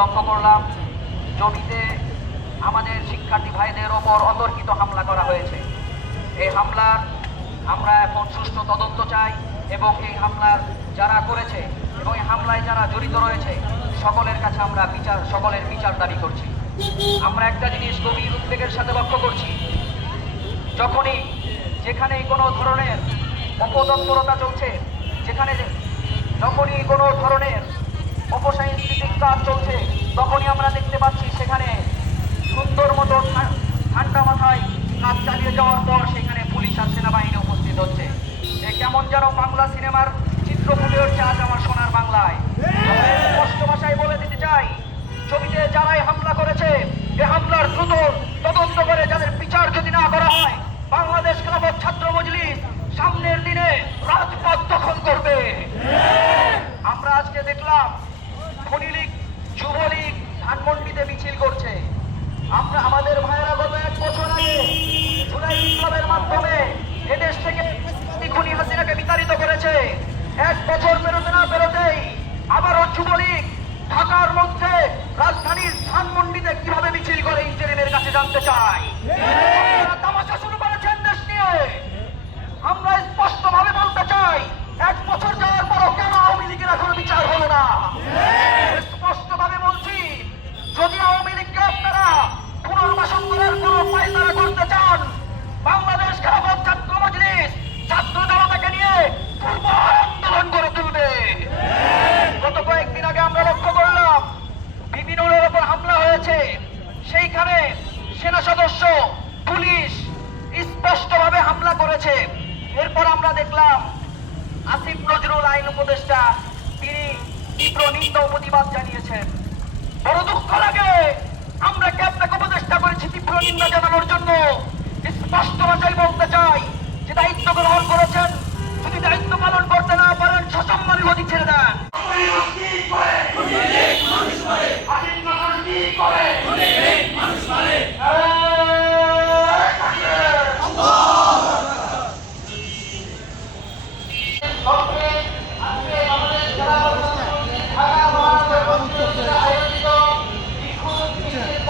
লক্ষ্য করলাম জমিতে আমাদের শিক্ষার্থী ভাইদের ওপর অতর্কিত হামলা করা হয়েছে। এই হামলার আমরা এখন সুষ্ঠু তদন্ত চাই এবং এই হামলার যারা করেছে এবং এই হামলায় যারা জড়িত রয়েছে সকলের কাছে আমরা সকলের বিচার দাবি করছি। আমরা একটা জিনিস গভীর উদ্বেগের সাথে লক্ষ্য করছি, যেখানেই কোনো ধরনের অপতৎপরতা চলছে, যখনই কোনো ধরনের অপসাংস্কৃতিক কাজ চলছে, তখনই আমরা দেখতে পাচ্ছি সেখানে সুন্দর মতো ঠান্ডা মাথায় কাজ চালিয়ে যাওয়ার পর সেখানে পুলিশ আর সেনাবাহিনী উপস্থিত হচ্ছে। কেমন যেন বাংলা সিনেমার চিত্র ফুটে উঠছে আজ আমার সোনার বাংলায়। স্পষ্ট ভাষায় বলে দিতে চাই, ছবিতে যারাই হামলা করেছে এ হামলার দ্রুত তদন্ত করে যাদের বিচার যদি না করা হয়, বাংলাদেশ খেলাফত ছাত্র মজলিস সামনের দিনে রাজপথ দখল করবে। আমরা আজকে দেখলাম খনিলীগ, যুবলীগ ধানমন্ডিতে মিছিল করছে। আমাদের ভাইয়েরা গত 1 বছর আগে জুলাই বিপ্লবের মাধ্যমে এদেশ থেকে খুনি হাসিনাকে বিতাড়িত করেছে। 1 বছর পেরোতে না পেরোতেই আবারও যুবলীগ ঢাকার মধ্যে রাজধানীর ধানমন্ডিতে কিভাবে মিছিল করে ইন্টারিমের কাছে জানতে চাই। তামাশা শুরু করেছেন দেশ নিয়ে। আমরা স্পষ্টভাবে বলতে চাই, 1 বছর যাওয়ার পরও কেন আওয়ামী লীগের এখনো বিচার হলো না? স্পষ্টভাবে বলছি, যদি আওয়ামী লীগকে আপনারা পুনর্বাসন করার কোনো পায়তারা করতে চান, বাংলাদেশ খেলাফত ছাত্র মজলিস ছাত্র জনতাকে নিয়ে পূর্ব আন্দোলন করে তুলবে। গত কয়েকদিন আগে আমরা লক্ষ্য করলাম বিপিনুরের ওপর হামলা হয়েছে, সেইখানে সেনা সদস্য পুলিশ স্পষ্টভাবে হামলা করেছে। এরপর আমরা দেখলাম আসিফ নজরুল আইন উপদেষ্টা তিনি তীব্র নিন্দা ও প্রতিবাদ জানিয়েছেন। বড় দুঃখ লাগে, আমরা কি আপনাকে উপদেষ্টা করেছি তীব্র নিন্দা জানানোর জন্য? স্পষ্ট ভাষায় বলতে চাই যে দায়িত্ব গ্রহণ করেছেন, যদি দায়িত্ব পালন করতে না পারেন সসম্মানে গতি ছেড়ে দেন। আয়োজিত